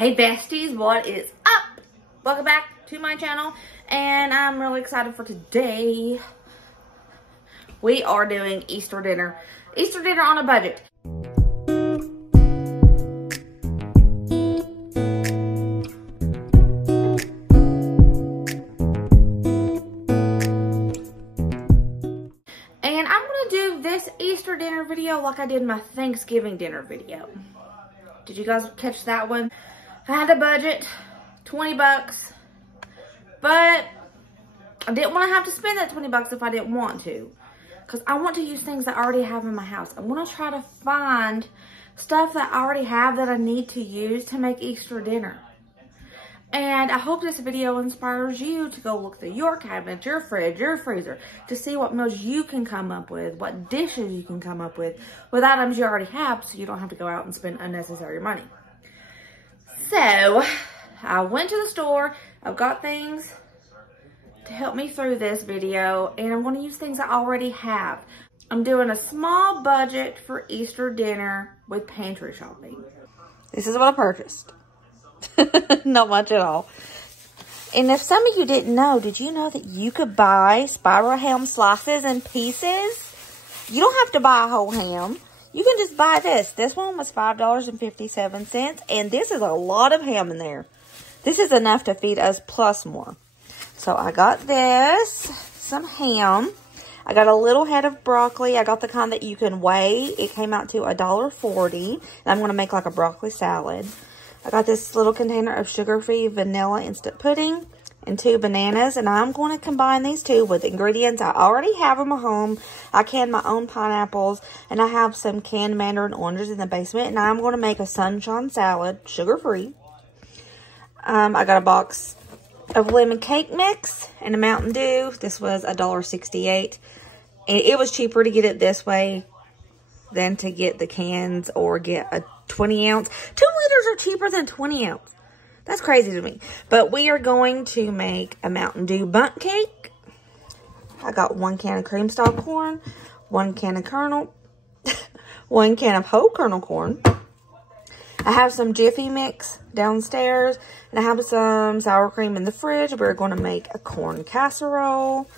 Hey besties, what is up? Welcome back to my channel, and I'm really excited for today. We are doing Easter dinner. Easter dinner on a budget. And I'm gonna do this Easter dinner video like I did my Thanksgiving dinner video. Did you guys catch that one? I had a budget, 20 bucks, but I didn't want to have to spend that 20 bucks if I didn't want to, because I want to use things that I already have in my house. I want to try to find stuff that I already have that I need to use to make Easter dinner. And I hope this video inspires you to go look through your cabinet, your fridge, your freezer, to see what meals you can come up with, what dishes you can come up with items you already have, so you don't have to go out and spend unnecessary money. So, I went to the store. I've got things to help me through this video, and I'm going to use things I already have. I'm doing a small budget for Easter dinner with pantry shopping. This is what I purchased. Not much at all. And if some of you didn't know, did you know that you could buy spiral ham slices in pieces? You don't have to buy a whole ham. You can just buy this. This one was $5.57, and this is a lot of ham in there. This is enough to feed us plus more. So I got this, some ham. I got a little head of broccoli. I got the kind that you can weigh. It came out to $1.40, and I'm going to make like a broccoli salad. I got this little container of sugar-free vanilla instant pudding and 2 bananas, and I'm going to combine these two with ingredients I already have in my home. I canned my own pineapples, and I have some canned mandarin oranges in the basement, and I'm going to make a sunshine salad, sugar-free. I got a box of lemon cake mix and a Mountain Dew. This was $1.68. And it was cheaper to get it this way than to get the cans or get a 20 ounce. 2 liters are cheaper than 20 ounce. That's crazy to me. But we are going to make a Mountain Dew bundt cake. I got 1 can of cream style corn, 1 can of kernel, 1 can of whole kernel corn. I have some Jiffy mix downstairs, and I have some sour cream in the fridge. We're going to make a corn casserole.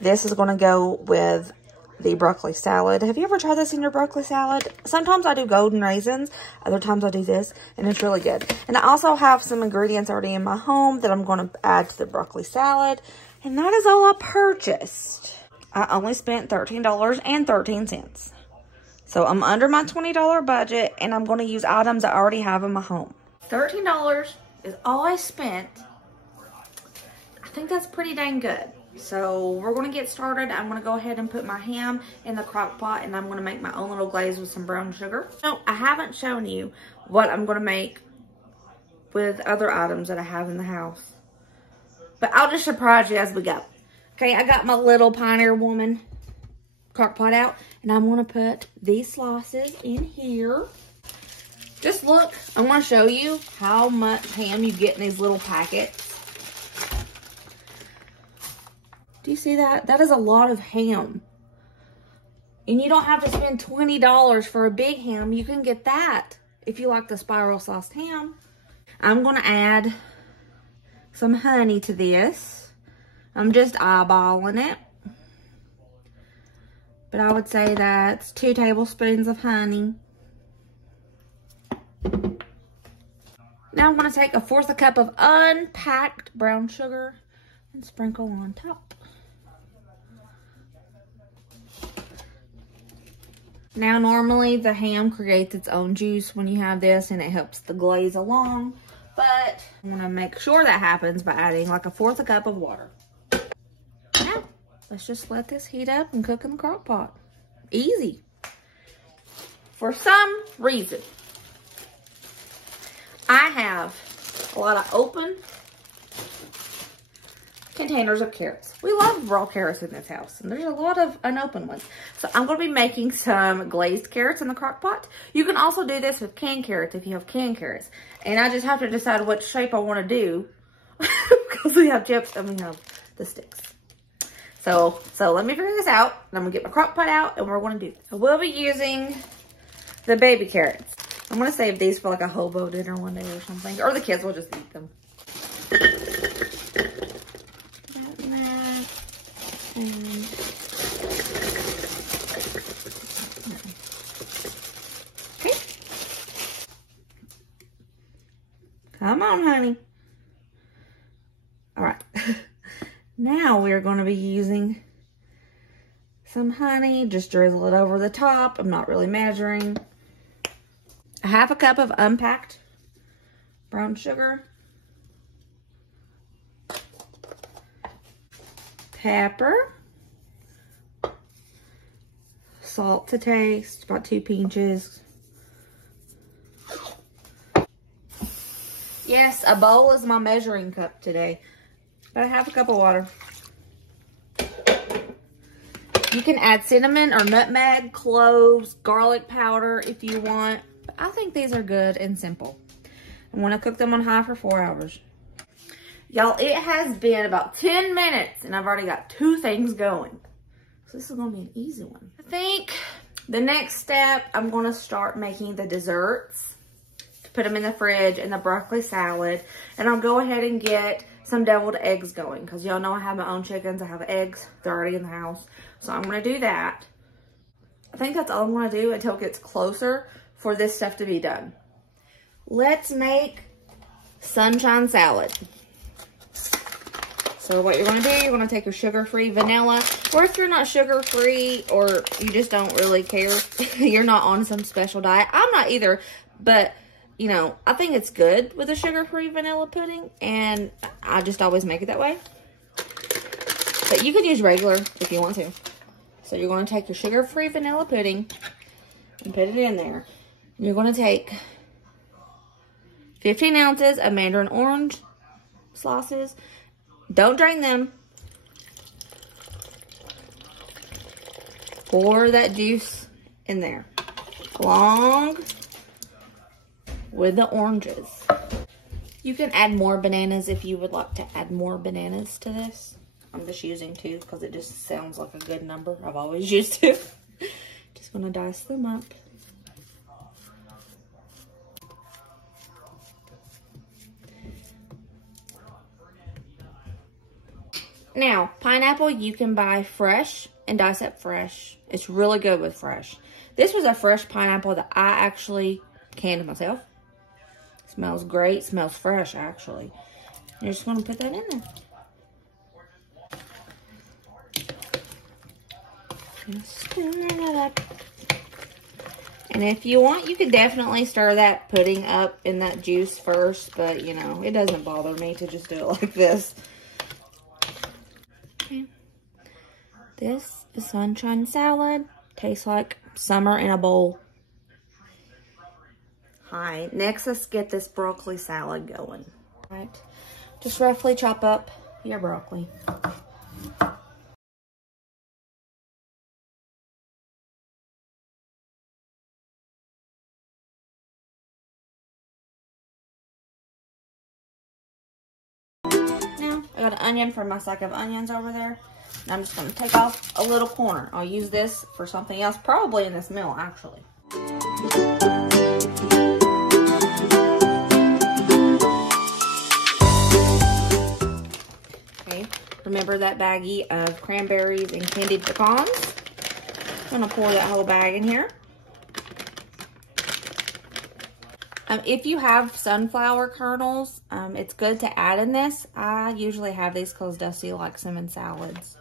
This is going to go with the broccoli salad. Have you ever tried this in your broccoli salad? Sometimes I do golden raisins. Other times I do this, and it's really good. And I also have some ingredients already in my home that I'm going to add to the broccoli salad. And that is all I purchased. I only spent $13.13. So I'm under my $20 budget, and I'm going to use items I already have in my home. $13 is all I spent. I think that's pretty dang good. So we're going to get started. I'm going to go ahead and put my ham in the crock pot, and I'm going to make my own little glaze with some brown sugar. So I haven't shown you what I'm going to make with other items that I have in the house, but I'll just surprise you as we go. Okay, I got my little Pioneer Woman crock pot out, and I'm going to put these slices in here. Just look, I want to show you how much ham you get in these little packets. Do you see that? That is a lot of ham. And you don't have to spend $20 for a big ham. You can get that if you like the spiral sliced ham. I'm going to add some honey to this. I'm just eyeballing it. But I would say that's 2 tablespoons of honey. Now I'm going to take 1/4 cup of unpacked brown sugar and sprinkle on top. Now, normally the ham creates its own juice when you have this, and it helps the glaze along. But I'm going to make sure that happens by adding like 1/4 cup of water. Now, let's just let this heat up and cook in the crock pot. Easy. For some reason, I have a lot of open containers of carrots. We love raw carrots in this house, and there's a lot of unopened ones. So I'm going to be making some glazed carrots in the crock pot. You can also do this with canned carrots if you have canned carrots. And I just have to decide what shape I want to do because we have chips and we have the sticks. So let me figure this out. And I'm going to get my crock pot out, and we're going to do this. So we'll be using the baby carrots. I'm going to save these for like a hobo dinner one day or something. Or the kids will just eat them. Okay. Come on, honey. All right. Now we're going to be using some honey. Just drizzle it over the top. I'm not really measuring. A half a cup of unpacked brown sugar. Pepper. Salt to taste, about 2 pinches. Yes, a bowl is my measuring cup today. About a half a cup of water. You can add cinnamon or nutmeg, cloves, garlic powder if you want. But I think these are good and simple. I'm going to cook them on high for 4 hours. Y'all, it has been about 10 minutes and I've already got 2 things going. So this is going to be an easy one. I think the next step, I'm going to start making the desserts. To put them in the fridge and the broccoli salad. And I'll go ahead and get some deviled eggs going. Because y'all know I have my own chickens. I have eggs. They're already in the house. So I'm going to do that. I think that's all I'm going to do until it gets closer for this stuff to be done. Let's make sunshine salad. So what you're going to do, you're going to take your sugar-free vanilla, or if you're not sugar-free or you just don't really care, you're not on some special diet. I'm not either, but, you know, I think it's good with a sugar-free vanilla pudding, and I just always make it that way. But you could use regular if you want to. So you're going to take your sugar-free vanilla pudding and put it in there. And you're going to take 15 ounces of mandarin orange slices. Don't drain them. Pour that juice in there, along with the oranges. You can add more bananas if you would like to add more bananas to this. I'm just using 2 because it just sounds like a good number. I've always used 2. Just gonna dice them up. Now, pineapple you can buy fresh and dice up fresh. It's really good with fresh. This was a fresh pineapple that I actually canned myself. Smells great. Smells fresh, actually. You're just going to put that in there. Just stir it up. And if you want, you could definitely stir that pudding up in that juice first. But, you know, it doesn't bother me to just do it like this. Okay. This is sunshine salad. Tastes like summer in a bowl. Hi. Next, let's get this broccoli salad going. All right. Just roughly chop up your broccoli. Now, I got an onion from my sack of onions over there. And I'm just going to take off a little corner. I'll use this for something else, probably in this meal, actually. Okay, remember that baggie of cranberries and candied pecans? I'm going to pour that whole bag in here. If you have sunflower kernels, it's good to add in this. I usually have these because Dusty likes them in salads.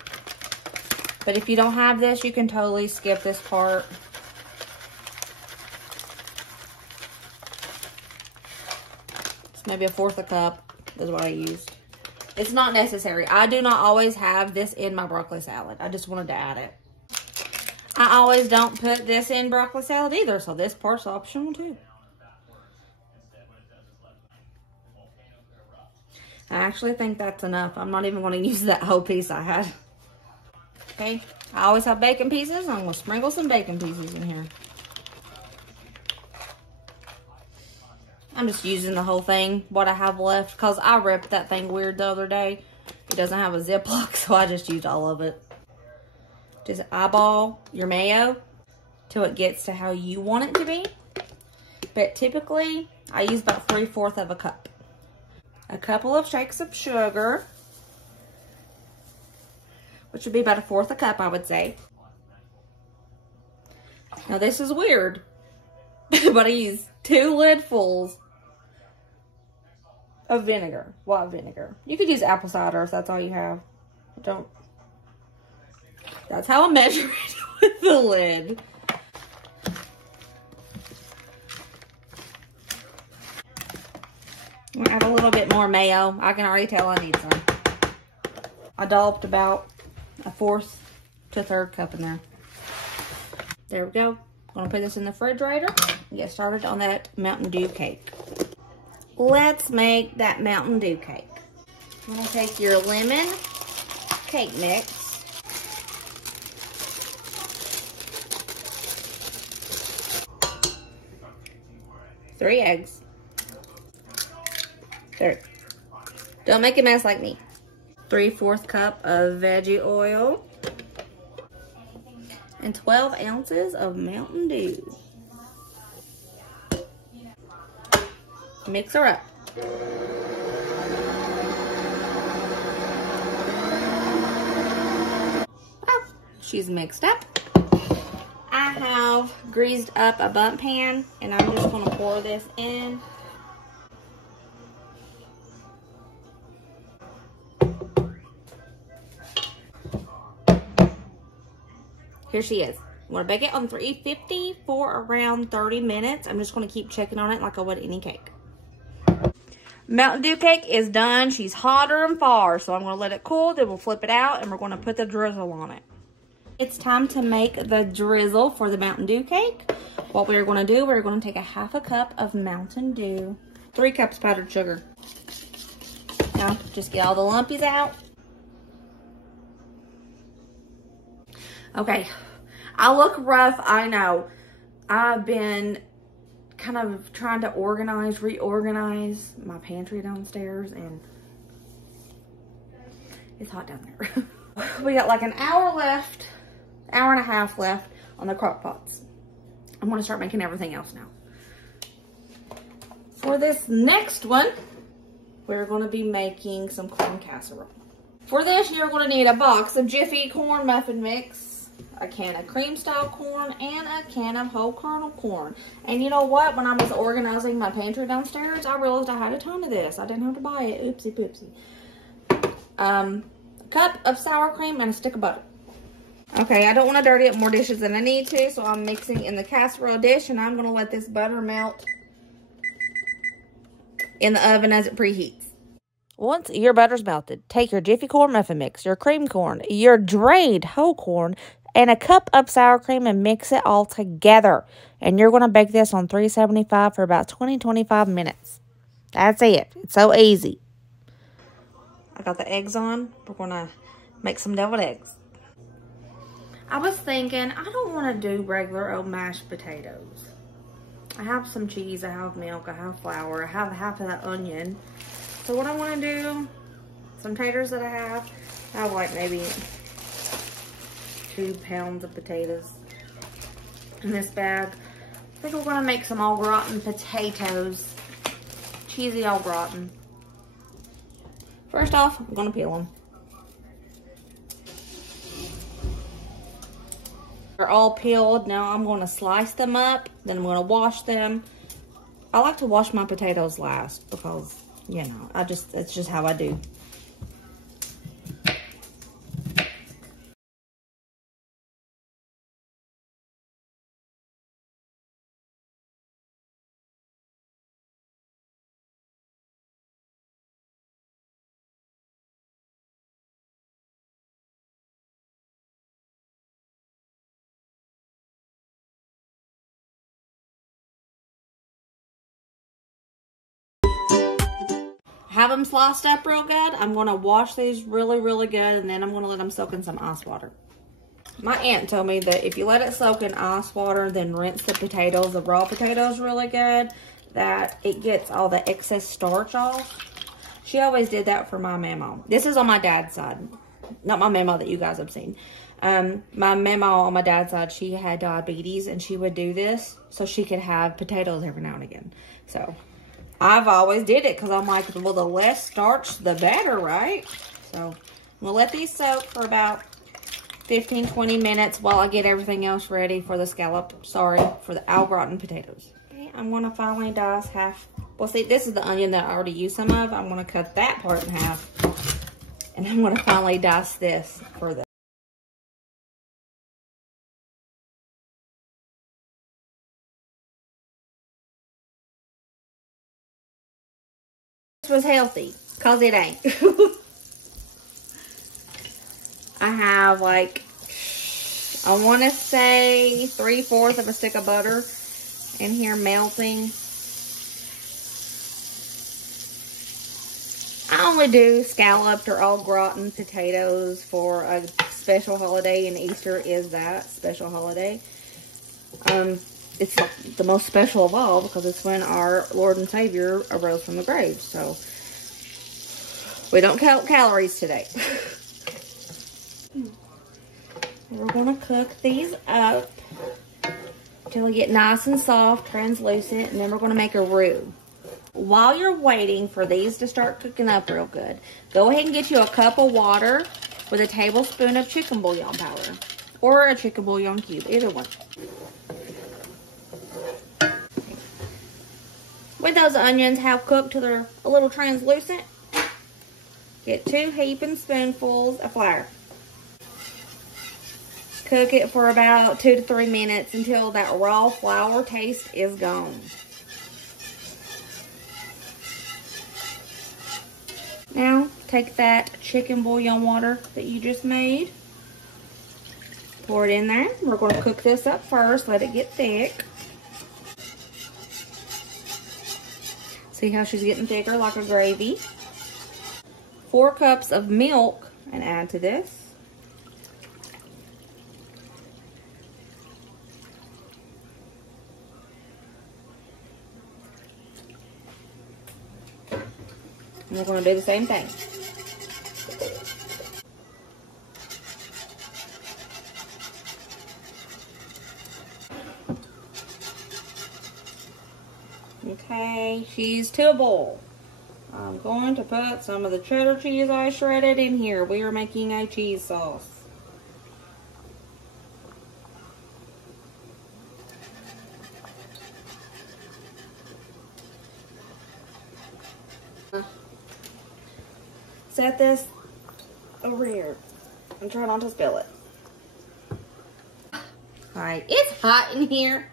But if you don't have this, you can totally skip this part. It's maybe 1/4 cup is what I used. It's not necessary. I do not always have this in my broccoli salad. I just wanted to add it. I always don't put this in broccoli salad either, so this part's optional too. I actually think that's enough. I'm not even going to use that whole piece I had. Okay, I always have bacon pieces. I'm going to sprinkle some bacon pieces in here. I'm just using the whole thing, what I have left, because I ripped that thing weird the other day. It doesn't have a Ziploc, so I just used all of it. Just eyeball your mayo till it gets to how you want it to be. but typically I use about 3/4 of a cup. A couple of shakes of sugar, which would be about 1/4 a cup, I would say. Now this is weird, but I use 2 lidfuls of vinegar, white vinegar. You could use apple cider if that's all you have. That's how I measure it with the lid. I'm gonna add a little bit more mayo. I can already tell I need some. I dolloped about 1/4 to 1/3 cup in there. There we go. I'm gonna put this in the refrigerator and get started on that Mountain Dew cake. Let's make that Mountain Dew cake. I'm gonna take your lemon cake mix. Three eggs. There. Don't make a mess like me. 3/4 cup of veggie oil. And 12 ounces of Mountain Dew. Mix her up. Oh, she's mixed up. I have greased up a bundt pan, and I'm just going to pour this in. Here she is. I'm going to bake it on 350 for around 30 minutes. I'm just going to keep checking on it like I would any cake. Mountain Dew cake is done. She's hotter than far, so I'm going to let it cool. Then we'll flip it out, and we're going to put the drizzle on it. It's time to make the drizzle for the Mountain Dew cake. What we're going to do, we're going to take 1/2 cup of Mountain Dew, 3 cups powdered sugar. Now, just get all the lumpies out. Okay, I look rough, I know. I've been kind of trying to reorganize my pantry downstairs, and it's hot down there. We got like an hour left, hour and a half left on the crock pots. I'm gonna start making everything else now. For this next one, we're gonna be making some corn casserole. For this, you're gonna need a box of Jiffy corn muffin mix, a can of cream style corn, and a can of whole kernel corn. And you know what? When I was organizing my pantry downstairs, I realized I had a ton of this. I didn't have to buy it. Oopsie poopsie. A cup of sour cream and a stick of butter. Okay, I don't want to dirty up more dishes than I need to, so I'm mixing in the casserole dish, and I'm going to let this butter melt in the oven as it preheats. Once your butter's melted, take your Jiffy corn muffin mix, your cream corn, your drained whole corn, and a cup of sour cream, and mix it all together. And you're going to bake this on 375 for about 20-25 minutes. That's it. It's so easy. I got the eggs on. We're going to make some deviled eggs. I was thinking, I don't want to do regular old mashed potatoes. I have some cheese, I have milk, I have flour, I have 1/2 of that onion. So what I want to do, some taters that I have like maybe 2 pounds of potatoes in this bag. I think we're going to make some au gratin potatoes. Cheesy au gratin. First off, I'm going to peel them. They're all peeled. Now I'm going to slice them up. Then I'm going to wash them. I like to wash my potatoes last because, you know, it's just how I do. Have them sliced up real good. I'm going to wash these really good, and then I'm going to let them soak in some ice water. My aunt told me that if you let it soak in ice water, then rinse the potatoes, the raw potatoes really good, that it gets all the excess starch off. She always did that for my mama. This is on my dad's side, not my mama that you guys have seen. My mama on my dad's side, she had diabetes, and she would do this so she could have potatoes every now and again. So I've always did it because I'm like, well, the less starch, the better, right? So I'm gonna let these soak for about 15-20 minutes while I get everything else ready for the for the au gratin potatoes. Okay, I'm gonna finally dice half. Well, see, this is the onion that I already used some of. I'm gonna cut that part in half, and I'm gonna finally dice this for the. This was healthy, cause it ain't. I have like, I want to say 3/4 of a stick of butter in here melting. I only do scalloped or au gratin potatoes for a special holiday, and Easter is that special holiday. It's like the most special of all because it's when our Lord and Savior arose from the grave. So we don't count calories today. We're going to cook these up until they get nice and soft, translucent, and then we're going to make a roux. While you're waiting for these to start cooking up real good, go ahead and get you a cup of water with a tablespoon of chicken bouillon powder or a chicken bouillon cube, either one. When those onions have cooked till they're a little translucent, get 2 heaping spoonfuls of flour. Cook it for about 2 to 3 minutes until that raw flour taste is gone. Now, take that chicken bouillon water that you just made, pour it in there. We're going to cook this up first, let it get thick. See how she's getting thicker like a gravy. 4 cups of milk and add to this. And we're going to do the same thing. Okay, cheese to a boil. I'm going to put some of the cheddar cheese I shredded in here. We are making a cheese sauce. Set this over here and try not to spill it. Alright, it's hot in here.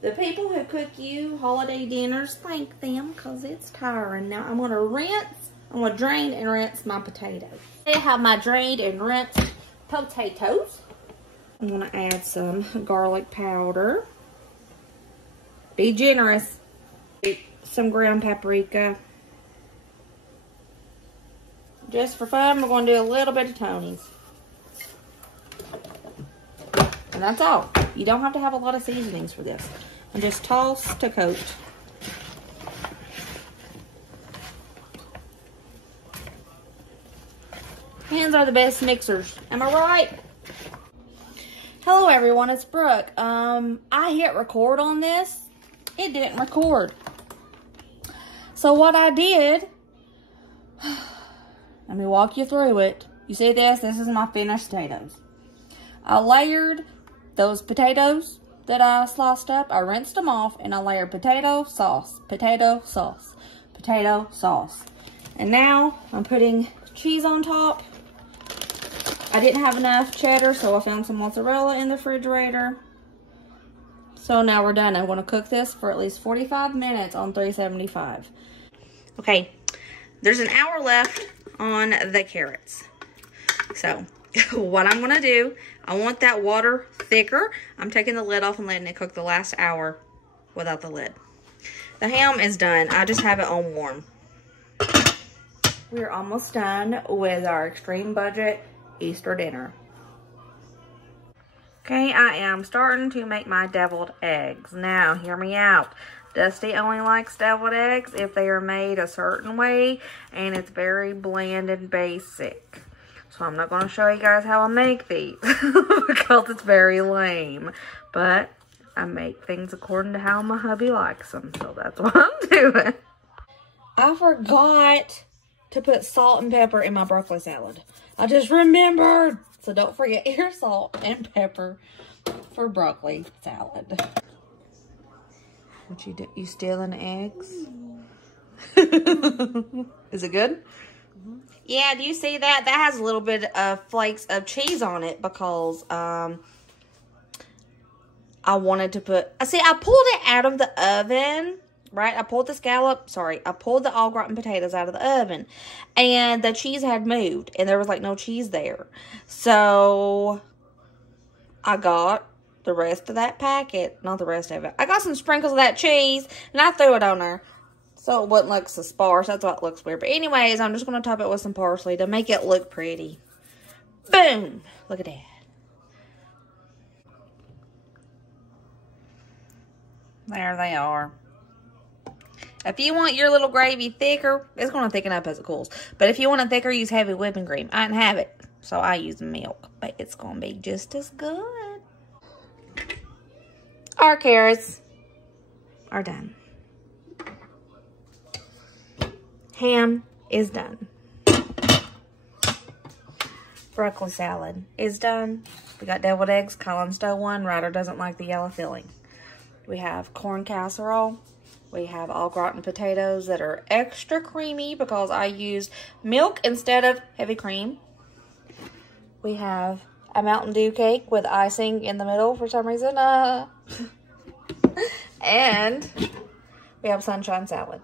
The people who cook you holiday dinners, thank them because it's tiring. Now I'm going to drain and rinse my potatoes. I have my drained and rinsed potatoes. I'm going to add some garlic powder. Be generous. Some ground paprika. Just for fun, we're going to do a little bit of Tony's. And that's all. You don't have to have a lot of seasonings for this. And just toss to coat. Hands are the best mixers. Am I right? Hello everyone, it's Brooke. I hit record on this. It didn't record. So what I did, let me walk you through it. You see this? This is my finished potatoes. I layered those potatoes that I sliced up. I rinsed them off and I layered potato sauce, potato sauce, potato sauce. And now I'm putting cheese on top. I didn't have enough cheddar, so I found some mozzarella in the refrigerator. So now we're done. I'm going to cook this for at least 45 minutes on 375. Okay, there's an hour left on the carrots. So what I'm going to do, I want that water thicker. I'm taking the lid off and letting it cook the last hour without the lid. The ham is done. I just have it on warm. We're almost done with our extreme budget Easter dinner. Okay, I am starting to make my deviled eggs. Now, hear me out. Dusty only likes deviled eggs if they are made a certain way and it's very bland and basic. So I'm not going to show you guys how I make these because it's very lame. But I make things according to how my hubby likes them. So that's what I'm doing. I forgot to put salt and pepper in my broccoli salad. I just remembered. So don't forget your salt and pepper for broccoli salad. What you do? You stealing eggs? Is it good? Mm-hmm. Yeah, do you see that? That has a little bit of flakes of cheese on it because I wanted to put... See, I pulled it out of the oven, right? I pulled the au gratin potatoes out of the oven. And the cheese had moved. And there was like no cheese there. So I got the rest of that packet. Not the rest of it. I got some sprinkles of that cheese. And I threw it on there. So it wouldn't look so sparse. That's why it looks weird. But anyways, I'm just going to top it with some parsley to make it look pretty. Boom. Look at that. There they are. If you want your little gravy thicker, it's going to thicken up as it cools. But if you want it thicker, use heavy whipping cream. I didn't have it, so I use milk. But it's going to be just as good. Our carrots are done. Ham is done. Broccoli salad is done. We got deviled eggs. Colin stole one. Ryder doesn't like the yellow filling. We have corn casserole. We have au gratin potatoes that are extra creamy because I used milk instead of heavy cream. We have a Mountain Dew cake with icing in the middle for some reason. And we have sunshine salad.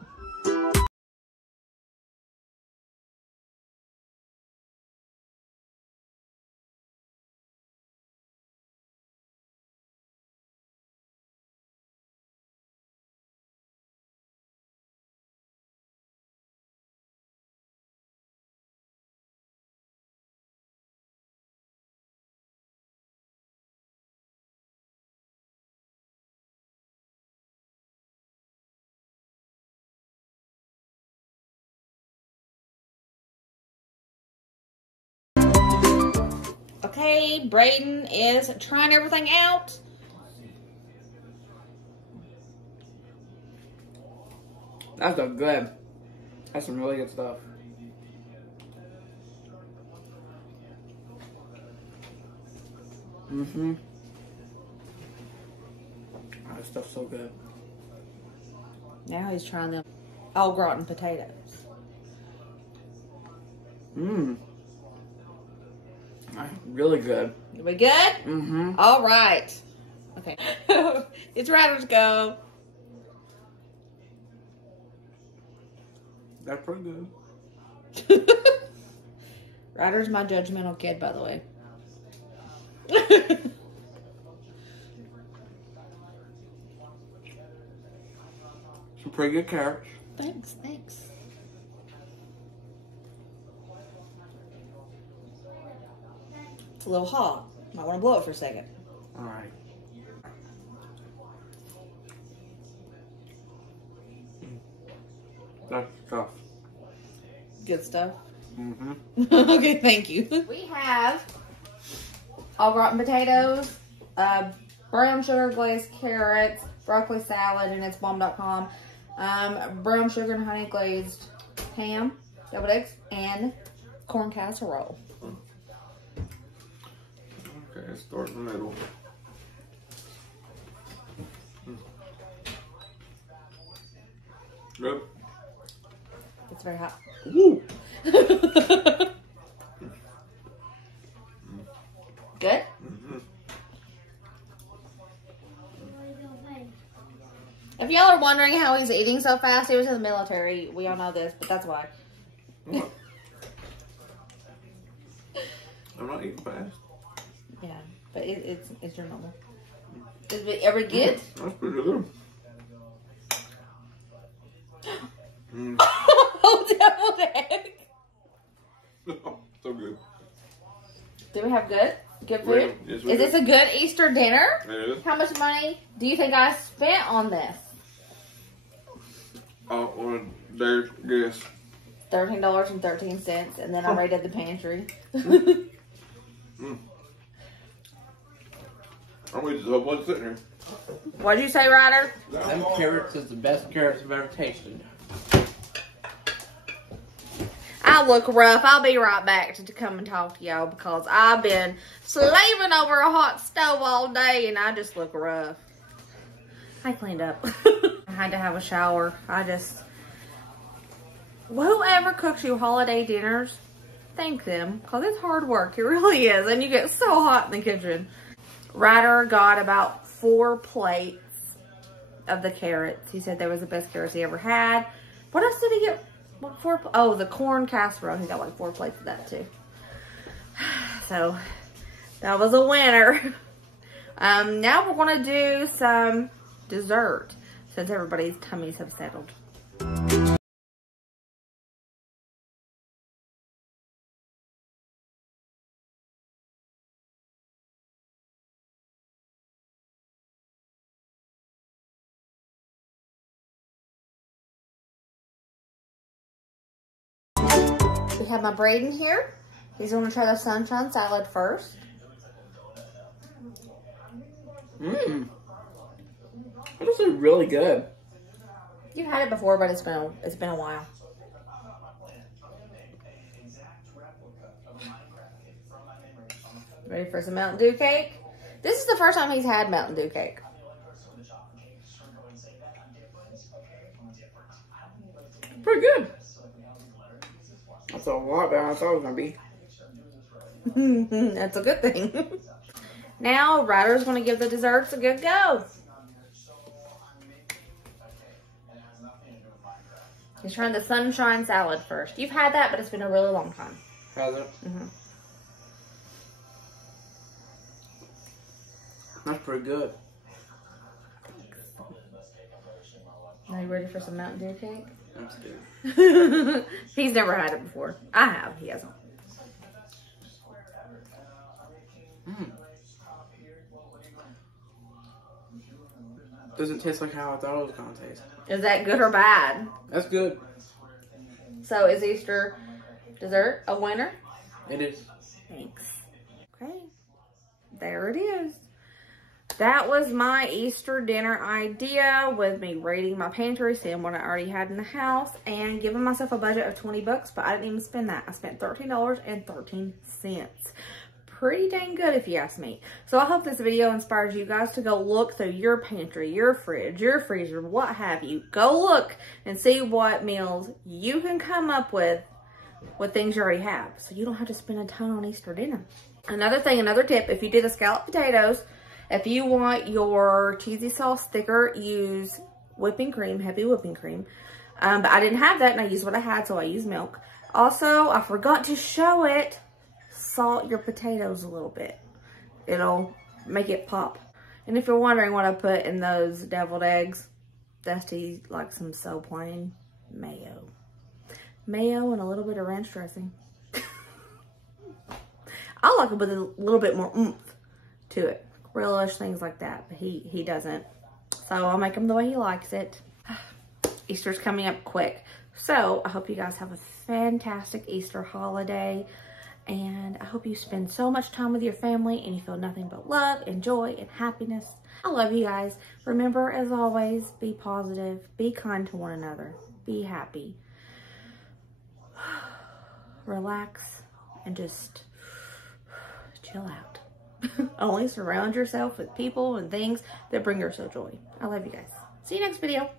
Okay, Brayden is trying everything out. That's good. That's some really good stuff. Mm-hmm. Oh, this stuff's so good. Now he's trying them au gratin potatoes. Mmm. Really good. We good? Mm-hmm. All right. Okay. It's Ryder's go. That's pretty good. Ryder's my judgmental kid, by the way. Some pretty good carrots. Thanks, thanks. It's a little hot. Might want to blow it for a second. All right. That's tough. Good stuff. Mm-hmm. Okay, thank you. We have au gratin potatoes, brown sugar glazed carrots, broccoli salad, and it's bomb.com. Brown sugar and honey glazed ham, deviled eggs, and corn casserole. Okay, let's start in the middle. Good. It's very hot. Woo! Good? Mm-hmm. If y'all are wondering how he's eating so fast, he was in the military. We all know this, but that's why. What? I'm not eating fast. Yeah, but it's your normal. Is it ever good? That's pretty good. Mm. Oh, deviled egg. So good. Do we have good food? Yes, Is this a good Easter dinner? It is. How much money do you think I spent on this? I want to dare guess. $13.13, and then I raided the pantry. We just have one sitting here. What'd you say, Ryder? Them carrots is the best carrots I've ever tasted. I look rough. I'll be right back to come and talk to y'all because I've been slaving over a hot stove all day and I just look rough. I cleaned up. I had to have a shower. Whoever cooks you holiday dinners, thank them because it's hard work. It really is. And you get so hot in the kitchen. Ryder got about 4 plates of the carrots. He said they was the best carrots he ever had. What else did he get? What, 4? Oh, the corn casserole. He got like 4 plates of that too. So that was a winner. Now we're going to do some dessert since everybody's tummies have settled. We have my Braden here. He's going to try the sunshine salad first. Mmm. This is really good. You've had it before, but it's been a while. Ready for some Mountain Dew cake? This is the first time he's had Mountain Dew cake. Pretty good. That's a lot better than I thought it was going to be. That's a good thing. Now, Ryder's going to give the desserts a good go. He's trying the sunshine salad first. You've had that, but it's been a really long time. Has it? Mm-hmm. That's pretty good. Are you ready for some Mountain Dew cake? That's good. He's never had it before. I have. He hasn't. Mm. Doesn't taste like how I thought it was going to taste. Is that good or bad? That's good. So is Easter dessert a winner? It is. Thanks. Okay. There it is. That was my Easter dinner idea with me raiding my pantry, seeing what I already had in the house, and giving myself a budget of 20 bucks, but I didn't even spend that. I spent $13.13. Pretty dang good if you ask me. So I hope this video inspires you guys to go look through your pantry, your fridge, your freezer, what have you. Go look and see what meals you can come up with things you already have, so you don't have to spend a ton on Easter dinner. Another thing, another tip, if you do the scalloped potatoes, if you want your cheesy sauce thicker, use whipping cream, heavy whipping cream. But I didn't have that, and I used what I had, so I used milk. Also, I forgot to show it. Salt your potatoes a little bit. It'll make it pop. And if you're wondering what I put in those deviled eggs, that's to eat like some so plain mayo. Mayo and a little bit of ranch dressing. I like it with a little bit more oomph to it. Relish, things like that, but he doesn't. So I'll make him the way he likes it. Easter's coming up quick. So I hope you guys have a fantastic Easter holiday. And I hope you spend so much time with your family and you feel nothing but love and joy and happiness. I love you guys. Remember, as always, be positive, be kind to one another, be happy. Relax and just chill out. Only surround yourself with people and things that bring yourself joy. I love you guys. See you next video.